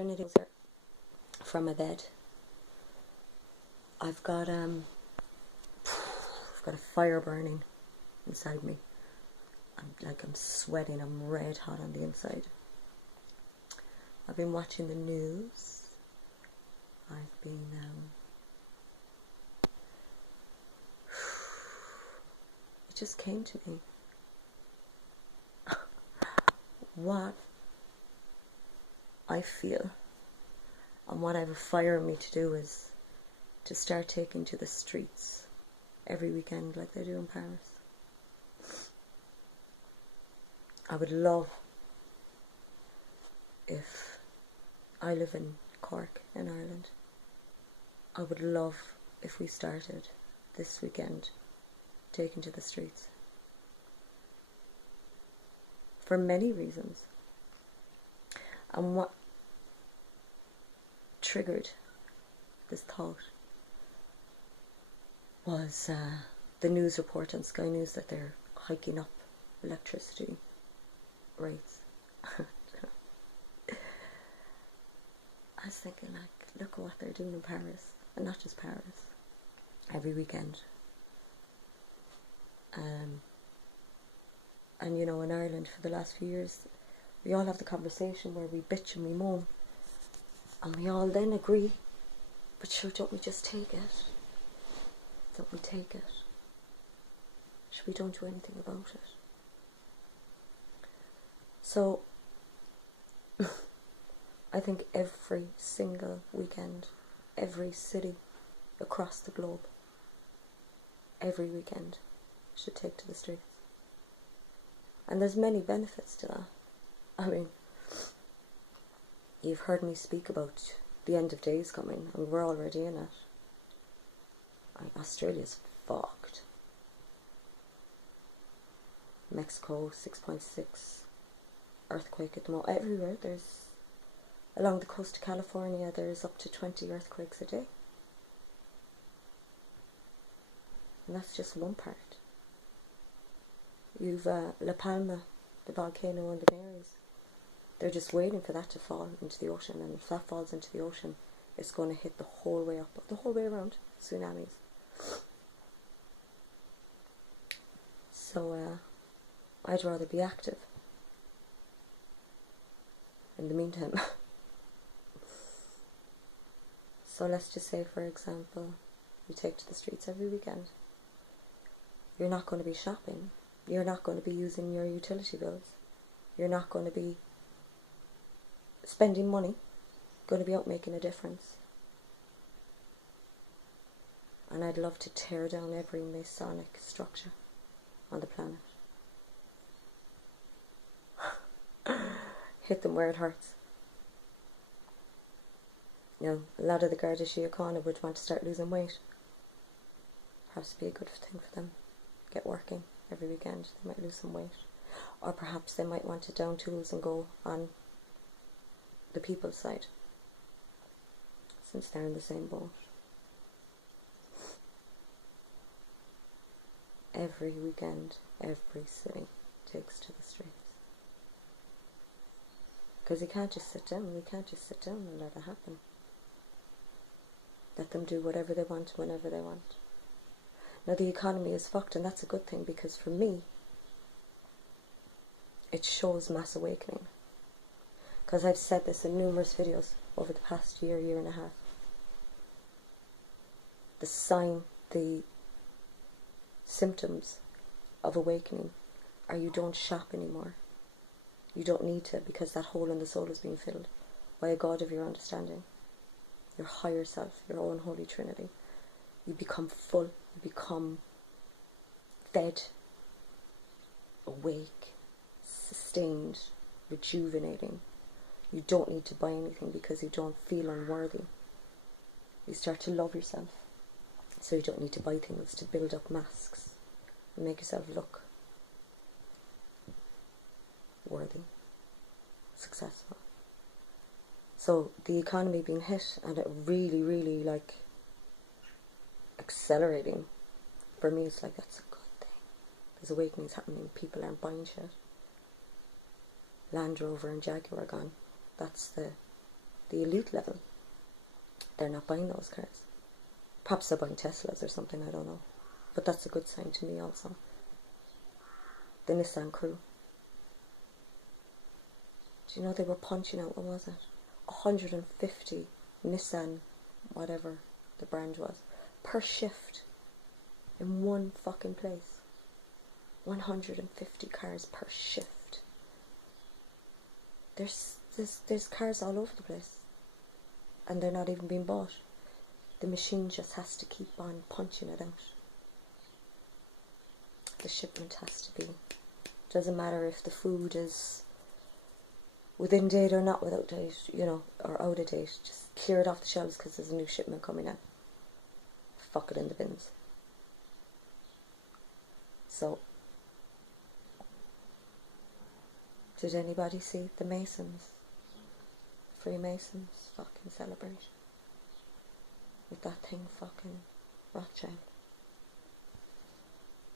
maternity from my bed. I've got a fire burning inside me. I'm sweating. I'm red hot on the inside. I've been watching the news. I've been it just came to me. What I feel and what I have a fire in me to do is to start taking to the streets every weekend like they do in Paris. I would love, if I live in Cork in Ireland, I would love if we started this weekend taking to the streets. For many reasons. And what triggered this thought was the news report on Sky News that they're hiking up electricity rates. I was thinking, like, look at what they're doing in Paris, and not just Paris, every weekend. And you know, in Ireland for the last few years, we all have the conversation where we bitch and we moan, and we all then agree, but sure, don't we just take it? Don't we take it? Should we don't do anything about it? So, I think every single weekend, every city across the globe, every weekend should take to the streets. And there's many benefits to that. I mean, you've heard me speak about the end of days coming, and we're already in it. Australia's fucked. Mexico, 6.6 earthquake at the moment. Everywhere there's, along the coast of California, there's up to 20 earthquakes a day. And that's just one part. You've La Palma, the volcano in the Canaries. They're just waiting for that to fall into the ocean, and if that falls into the ocean, it's going to hit the whole way up, the whole way around, tsunamis. So I'd rather be active in the meantime. So let's just say, for example, you take to the streets every weekend. You're not going to be shopping. You're not going to be using your utility bills. You're not going to be spending money. Going to be out making a difference. And I'd love to tear down every Masonic structure on the planet. Hit them where it hurts. You know, a lot of the Garda Síochána would want to start losing weight. Perhaps it'd be a good thing for them. Get working every weekend. They might lose some weight. Or perhaps they might want to down tools and go on the people's side, since they're in the same boat. Every weekend, every city takes to the streets. Because you can't just sit down. We can't just sit down and let it happen. Let them do whatever they want, whenever they want. Now the economy is fucked, and that's a good thing, because for me, it shows mass awakening. Because I've said this in numerous videos over the past year and a half. The symptoms of awakening are you don't shop anymore. You don't need to, because that hole in the soul is being filled by a God of your understanding. Your higher self, your own Holy Trinity. You become full, you become fed, awake, sustained, rejuvenating. You don't need to buy anything because you don't feel unworthy. You start to love yourself. So you don't need to buy things to build up masks and make yourself look worthy, successful. So the economy being hit, and it really, really like accelerating, for me it's like, that's a good thing. There's awakenings happening, people aren't buying shit. Land Rover and Jaguar are gone. That's the the elite level, they're not buying those cars. Perhaps they're buying Teslas or something, I don't know. But that's a good sign to me also. The Nissan crew. Do you know they were punching out, what was it? 150 Nissan, whatever the brand was, per shift in one fucking place. 150 cars per shift. There's cars all over the place. And they're not even being bought. The machine just has to keep on punching it out. The shipment has to be. Doesn't matter if the food is within date or not without date, you know, or out of date. Just clear it off the shelves because there's a new shipment coming in. Fuck it in the bins. So, did anybody see the Masons? Freemasons fucking celebration. With that thing fucking Rothschild.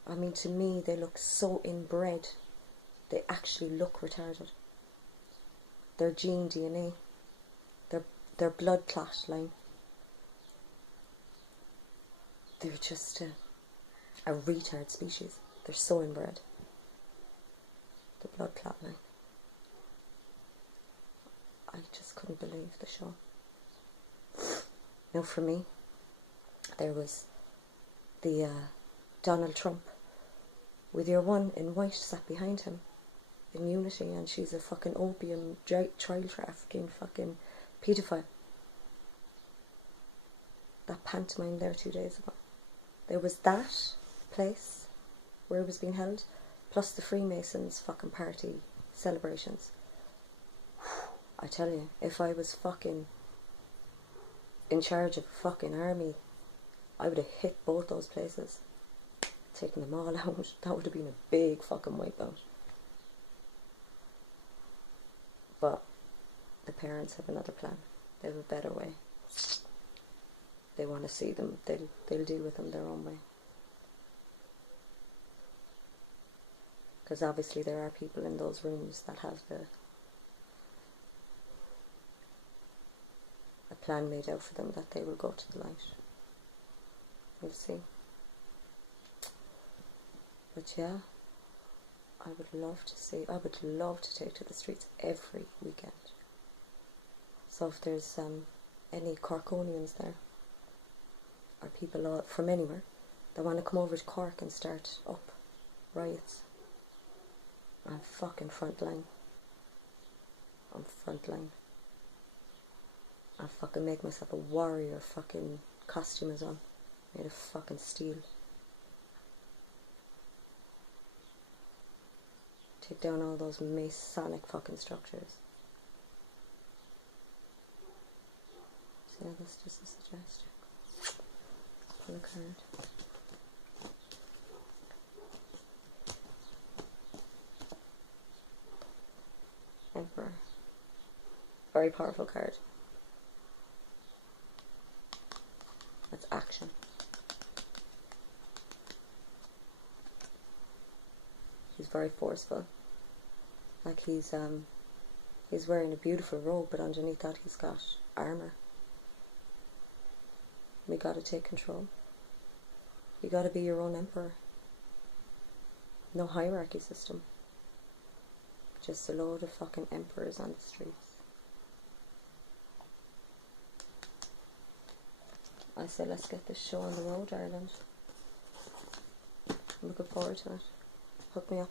I mean, to me, they look so inbred. They actually look retarded. Their gene DNA, their blood clot line. They're just a retard species. They're so inbred. The blood clot line. I just couldn't believe the show. Now for me, there was the Donald Trump with your one in white sat behind him in unity, and she's a fucking opium child trafficking fucking paedophile. That pantomime there 2 days ago. There was that place where it was being held, plus the Freemasons fucking party celebrations. I tell you, if I was fucking in charge of a fucking army, I would have hit both those places, taken them all out. That would have been a big fucking wipeout. But the parents have another plan. They have a better way. They want to see them. They'll deal with them their own way. Because obviously there are people in those rooms that have a plan made out for them that they will go to the light. We'll see. But yeah, I would love to take to the streets every weekend. So if there's any Corkonians there, or people from anywhere that want to come over to Cork and start up riots, I'm fucking frontline. I'm frontline. I'll fucking make myself a warrior fucking costume as well, made of fucking steel. Take down all those Masonic fucking structures. So yeah, that's just a suggestion. Pull a card. Emperor. Very powerful card. That's action. He's very forceful. Like he's wearing a beautiful robe, but underneath that he's got armour. We gotta take control. You gotta be your own emperor. No hierarchy system. Just a load of fucking emperors on the streets. I say let's get this show on the road, Ireland. I'm looking forward to it. Hook me up.